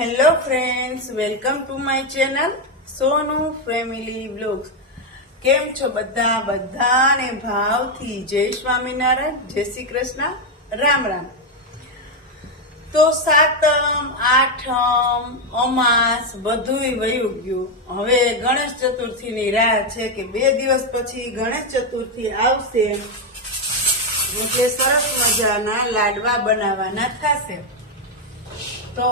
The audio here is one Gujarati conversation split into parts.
Hello friends welcome to my channel Sonu family blogs કેમ છો બધા? બધાને ભાવથી જય સ્વામિનારાયણ, જય શ્રી કૃષ્ણ. રામ રામ. તો સાતમ, આઠમ, અમાસ બધુંય વયું ગયું. હવે ગણેશ ચતુર્થીની રાહ છે કે બે દિવસ પછી ગણેશ ચતુર્થી આવશે. એટલે સરસ મજાના લાડવા બનાવવાના થશે. તો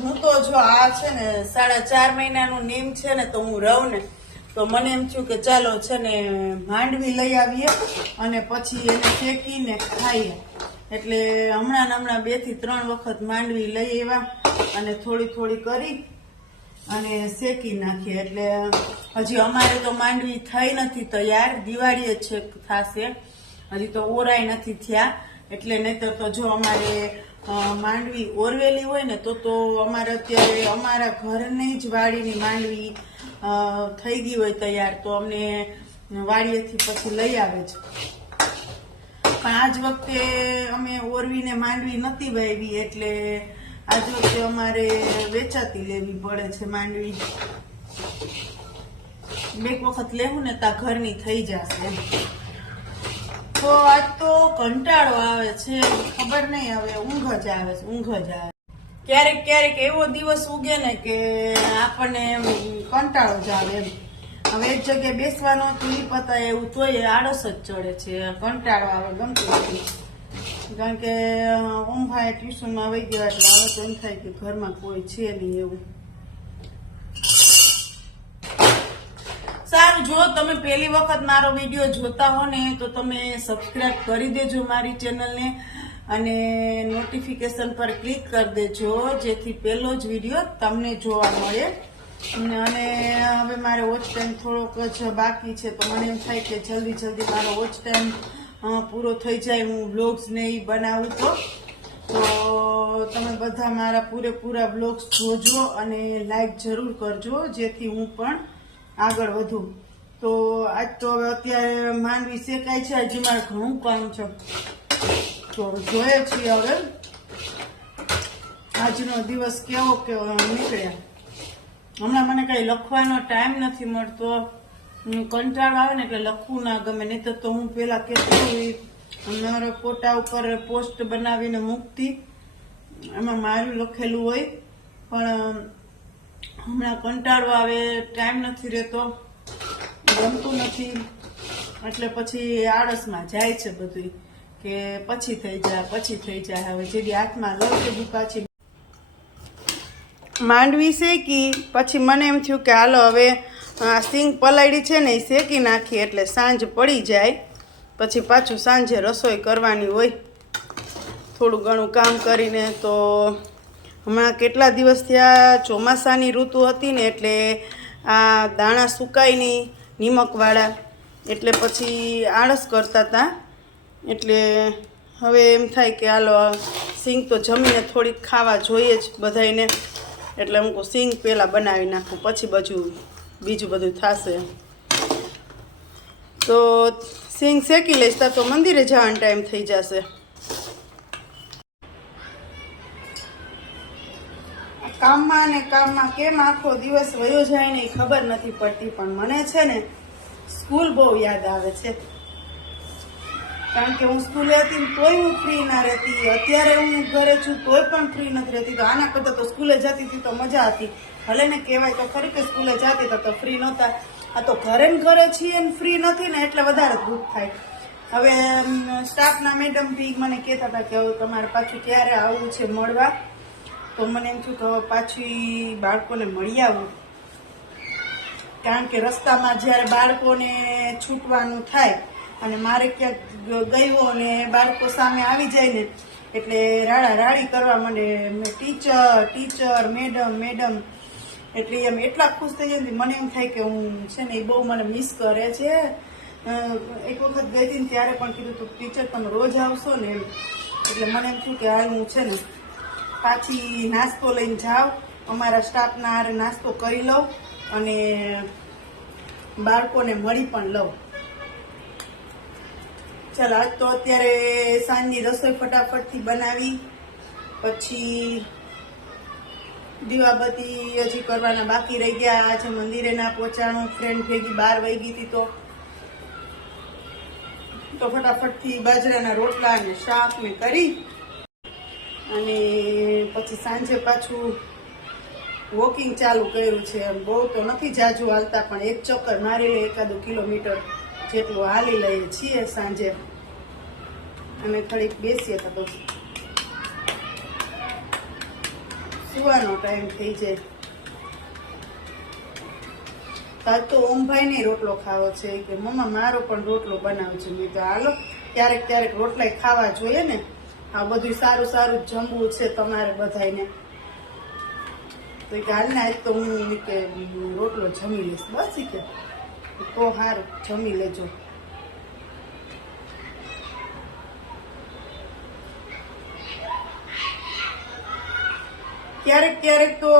હું તો જો આ છે ને સાડા ચાર મહિનાનું નીમ છે ને તો હું રહું ને, તો મને એમ થયું કે ચાલો છે ને માંડવી લઈ આવીએ અને પછી એને શેકીને ખાઈએ. એટલે હમણાં હમણાં બેથી ત્રણ વખત માંડવી લઈ આવ્યા અને થોડી થોડી કરી અને શેકી નાખીએ. એટલે હજી અમારે તો માંડવી થઈ નથી તૈયાર. દિવાળીએ છે થશે. હજી તો ઓરાય નથી થયા. એટલે નહીતર તો જો અમારે માંડવી ઓરવેલી હોય ને તો તો અમારે અત્યારે અમારા ઘરની જ વાડીની માંડવી થઈ ગઈ હોય તૈયાર. તો અમને વાડીએથી પછી લઈ આવે છે. પણ આજ વખતે અમે ઓરવીને માંડવી નથી વાવી એટલે આજ વખતે અમારે વેચાતી લેવી પડે છે માંડવી. બે વખત લેવું ને તા ઘરની થઈ જશે. એમ. તો આજ તો કંટાળો આવે છે. ખબર નહીં હવે, ઊંઘ જ આવે છે, ઊંઘ જ આવે. ક્યારેક ક્યારેક એવો દિવસ ઉગે ને કે આપણને કંટાળો જ આવે એમ. હવે એક જગ્યાએ બેસવાનો હતું ઈ પતાય એવું તોય આળસ જ ચડે છે. કંટાળો આવે, ગમતું નથી. કારણ કે ઓમભાઈ ટ્યુશનમાં વહી ગયા એટલે આળસ એમ થાય કે ઘરમાં કોઈ છે નહીં એવું. સારું, જો તમે પહેલી વખત મારો વીડિયો જોતા હો ને, તો તમે સબસ્ક્રાઈબ કરી દેજો મારી ચેનલને અને નોટિફિકેશન પર ક્લિક કરી દેજો, જેથી પહેલો જ વીડિયો તમને જોવા મળે. અને હવે મારે વોચ ટાઈમ થોડોક જ બાકી છે, તો મને એમ થાય કે જલ્દી જલ્દી મારો વોચ ટાઈમ પૂરો થઈ જાય, હું બ્લોગ્સને એ બનાવું તો. તો તમે બધા મારા પૂરેપૂરા બ્લોગ્સ જોજો અને લાઈક જરૂર કરજો, જેથી હું પણ આગળ વધું. તો આજ તો હવે અત્યારે માંડવી શેકાય છે, હજી મારે ઘણું કામ છે. તો જોઈએ છીએ હવે. આજનો દિવસ કેવો કેવો નીકળ્યા. હમણાં મને કઈ લખવાનો ટાઈમ નથી મળતો. કંટાળો આવે ને એટલે લખવું ના ગમે, નહીં તો હું પેલા કેટલું મારા ફોટા ઉપર પોસ્ટ બનાવીને મૂકતી. એમાં મારું લખેલું હોય. પણ હમણાં કંટાળો આવે ટાઈમ નથી રહેતો, ગમતું નથી. એટલે પછી આળસમાં જાય છે બધું કે પછી થઈ જાય, પછી થઈ જાય. હવે જેથી હાથમાં લઉં કે પાછી માંડવી શેકી, પછી મને એમ થયું કે હાલો હવે, આ સિંગ પલાળી છે ને એ શેકી નાખી એટલે સાંજ પડી જાય. પછી પાછું સાંજે રસોઈ કરવાની હોય. થોડું ઘણું કામ કરીને તો હમણાં કેટલા દિવસ થયા? ચોમાસાની ઋતુ હતી ને એટલે આ દાણા સુકાય નહીં નિમકવાળા. એટલે પછી આળસ કરતા હતા એટલે હવે એમ થાય કે હાલો સિંગ તો જમીને થોડીક ખાવા જોઈએ જ બધાને એટલે હું સિંગ પહેલાં બનાવી નાખું, પછી બધું બીજું બધું થશે. તો સિંગ શેકી લઈશ તો મંદિરે જવાનો ટાઈમ થઈ જશે. કામમાં ને કામમાં કેમ આખો દિવસ વયો જાય ને ખબર નથી પડતી, પણ મને છે ને સ્કૂલ બહુ યાદ આવે છે. કારણ કે હું સ્કૂલે હતી તોય હું ફ્રી ના રહેતી. અત્યારે હું ઘરે છું તોય પણ ફ્રી નથી રહેતી. તો આના કરતાં તો સ્કૂલે જતી હતી તો મજા હતી. ભલે ને કહેવાય તો ખરી કે સ્કૂલે જતી હતા તો ફ્રી નહોતા. આ તો ઘરે ને ઘરે છીએ ને ફ્રી નથી ને એટલે વધારે દુઃખ થાય. હવે સ્ટાફના મેડમ બી મને કહેતા હતા કે હવે તમારે પાછું ક્યારે આવવું છે મળવા? તો મને એમ થયું હવે પાછી બાળકોને મળી આવું. કારણ કે રસ્તામાં જ્યારે બાળકોને છૂટવાનું થાય અને મારે ક્યાંક ગયું ગયો ને બાળકો સામે આવી જાય ને, એટલે રાડા રાડી કરવા માંડે. Teacher teacher, madam madam. એટલે એમ એટલા ખુશ થઈ જાય મને એમ થાય કે હું છે ને એ બહુ મને મિસ કરે છે. એક વખત ગઈ હતી ત્યારે પણ કીધું તું, ટીચર, તમે રોજ આવશો ને એમ. એટલે મને એમ થયું કે હાલ હું છે ને પાછી નાસ્તો લઈને જાઉં અમારા સ્ટાફના હારે નાસ્તો કરી લઉં અને બાળકોને મળી પણ લઉં. ચાલ, આજ તો અત્યારે સાંજની રસોઈ ફટાફટથી બનાવી. પછી દીવાબત્તી હજી કરવાના બાકી રહી ગયા. આજે મંદિરે ના પહોંચાણું. ફ્રેન્ડ ભેગી બહાર વહી ગઈ હતી તો. તો ફટાફટથી બાજરાના રોટલા અને શાક ને કરી. અને પછી સાંજે પાછું વોકિંગ ચાલુ કર્યું છે. બહુ તો નથી જાજુ હાલતા, પણ એક ચક્કર મારી લે એકાદું કિલોમીટર જેટલું હાલી લઈએ છીએ સાંજે. અને થોડીક બેસીએ તો પછી. સુવાનો ટાઈમ થઈ જાય. આજ તો ઓમભાઈ ને રોટલો ખાવો છે. કે મમ્મા મારો પણ રોટલો બનાવજો. મેં તો હાલો, ક્યારેક ક્યારેક રોટલા ખાવા જોઈએ ને આ બધું સારું સારું જમવું છે તમારે બધાને તો કે હાલ ને આજ તો હું કે રોટલો જમી લઈશ. બસ કે. તો હાર, જમી લેજો. ક્યારેક ક્યારેક તો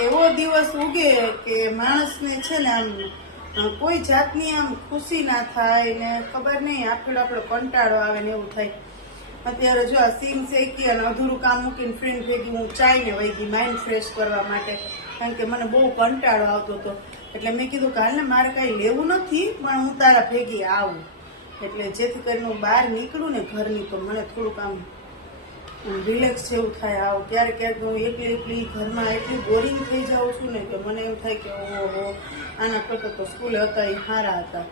એવો દિવસ ઉગે કે માણસને છે ને આમ કોઈ જાતની આમ ખુશી ના થાય ને ખબર નહીં આપણે આપણો કંટાળો આવે ને એવું થાય. અત્યારે જો આ સીમ શેકી અને અધૂરું કામ મૂકીને ફ્રેન્ડ ભેગી હું ચાઈને વહી ગઈ માઇન્ડ ફ્રેશ કરવા માટે. કારણ કે મને બહુ કંટાળો આવતો હતો. એટલે મેં કીધું કે હાલને મારે કાંઈ લેવું નથી, પણ હું તારા ભેગી આવું. એટલે જેથી કરીને હું બહાર નીકળું ને ઘરની તો મને થોડુંક આમ રિલેક્સ જેવું થાય આવું. ક્યારેક ક્યારેક હું એકલી એકલી ઘરમાં એટલી બોરિંગ થઈ જાઉં છું ને કે મને એમ થાય કે ઓહો, આના કરતાં તો સ્કૂલે હતા એ સારા હતા.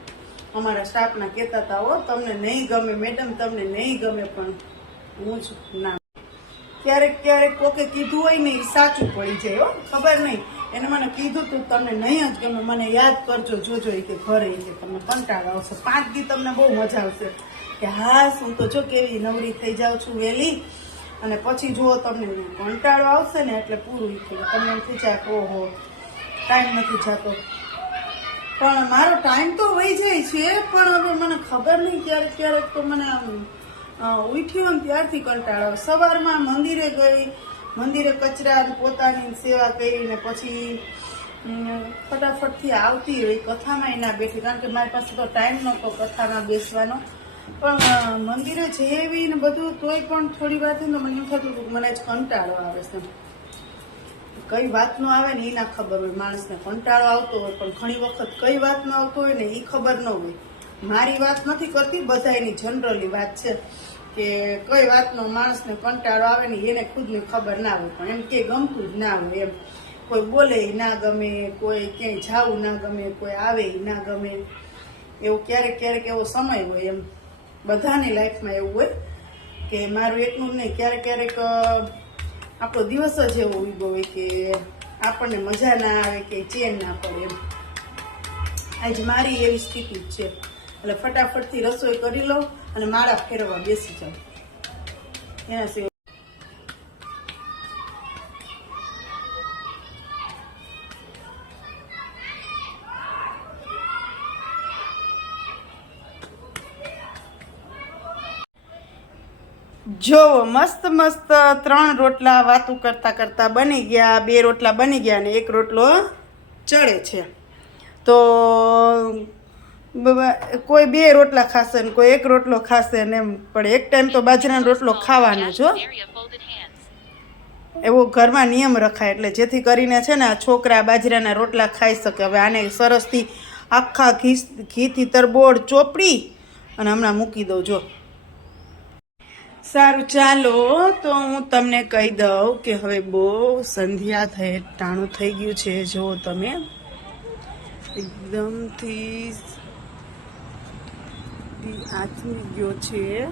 અમારા સ્ટાફના કહેતા હતા ઓ તમને નહીં ગમે, મેડમ, તમને નહીં ગમે, પણ હું જ ના. ક્યારેક ક્યારેક કોકે કીધું હોય ને એ સાચું પડી જાય, હો, ખબર નહીં. એને મને કીધું તું, તમને નહીં જ ગમે, મને યાદ કરજો, જોજો એ કે ઘરે છે તમને કંટાળો આવશે. પાંચ દી તમને બહુ મજા આવશે કે, હા હું તો જો કેવી નવરી થઈ જાઉં છું વહેલી અને પછી જુઓ તમને કંટાળો આવશે ને એટલે પૂરું તમને એમ થઈ જાય ઓહો, ટાઈમ નથી જતો. પણ મારો ટાઈમ તો વહી જાય છે પણ હવે મને ખબર નહીં ક્યારેક ક્યારેક તો મને આમ અ, ને ત્યારથી કંટાળો. સવારમાં મંદિરે ગઈ મંદિરે કચરા પોતાની સેવા કરીને પછી ફટાફટથી આવતી રહી. કથામાં ના બેઠી કારણ કે મારી પાસે તો ટાઈમ નહોતો કથામાં બેસવાનો. પણ મંદિરે જેવી ને બધું તોય પણ થોડી વાર થઈને મને એમ થતું હતું મને જ કંટાળો આવે છે. કઈ વાતનો આવે ને એ ના ખબર હોય. માણસને કંટાળો આવતો હોય, પણ ઘણી વખત કઈ વાતનો આવતો હોય ને એ ખબર ન હોય. મારી વાત નથી કરતી બધાની જનરલી વાત છે કે કઈ વાતનો માણસને કંટાળો આવે ને એને ખુદને ખબર ના હોય. પણ એમ કે ગમતું જ ના હોય એમ. કોઈ બોલે એ ના ગમે, કોઈ ક્યાંય જાવું ના ગમે, કોઈ આવે એ ના ગમે. એવું ક્યારેક ક્યારેક એવો સમય હોય એમ. બધાની લાઈફમાં એવું હોય કે મારું એકનું જ નહીં, ક્યારેક ક્યારેક આપણો દિવસ જ એવો ઉગ્યો હોય કે આપણને મજા ના આવે કે ચેન ના પડે એમ. આજ મારી એવી સ્થિતિ જ છે. એટલે ફટાફટથી રસોઈ કરી લઉં અને માળા ફેરવવા બેસી જાઉં એના સિવાય જો, મસ્ત મસ્ત ત્રણ રોટલા વાતું કરતાં કરતાં બની ગયા, બે રોટલા બની ગયા અને એક રોટલો ચડે છે. તો કોઈ બે રોટલા ખાશે ને કોઈ એક રોટલો ખાશે ને એમ, પણ એક ટાઈમ તો બાજરાનો રોટલો ખાવાનો જો એવો ઘરમાં નિયમ રખાય એટલે જેથી કરીને છે ને આ છોકરા બાજરાના રોટલા ખાઈ શકે. હવે આને સરસથી આખા ઘી, ઘીથી તરબોળ ચોપડી અને હમણાં મૂકી દઉં, જો. સારું, ચાલો, તો હું તમને કહી દઉં કે હવે બહુ સંધ્યા થઈ ટાણું થઈ ગયું છે. જો તમે. એકદમથી આથમી ગયો છે.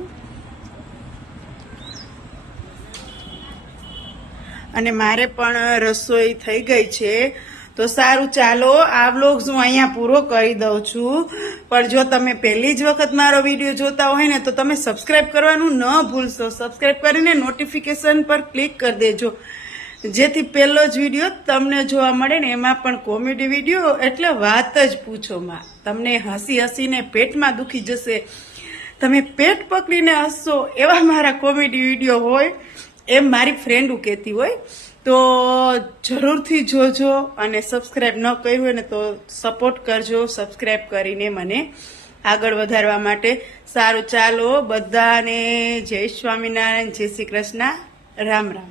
અને મારે પણ રસોઈ થઈ ગઈ છે. તો સારું, ચાલો આ વ્લોગ્સ હું અહીંયા પૂરો કરી દઉં છું. પણ જો તમે પહેલી જ વખત મારો વીડિયો જોતા હોય ને, તો તમે સબસ્ક્રાઈબ કરવાનું ન ભૂલશો. સબસ્ક્રાઈબ કરીને નોટિફિકેશન પર ક્લિક કરી દેજો. જેથી પહેલો જ વીડિયો તમને જોવા મળે ને, એમાં પણ કોમેડી વીડિયો. એટલે વાત જ પૂછો માં. તમને હસી હસીને પેટમાં દુખી જશે. તમે પેટ પકડીને હસશો એવા મારા કોમેડી વીડિયો હોય. એમ મારી ફ્રેન્ડ કહેતી હોય, તો જરૂરથી જોજો અને સબસ્ક્રાઈબ ન કર્યું હોય ને તો સપોર્ટ કરજો સબસ્ક્રાઈબ કરીને મને આગળ વધારવા માટે. સારું, ચાલો બધાને જય સ્વામિનારાયણ, જય શ્રી કૃષ્ણ. રામ રામ.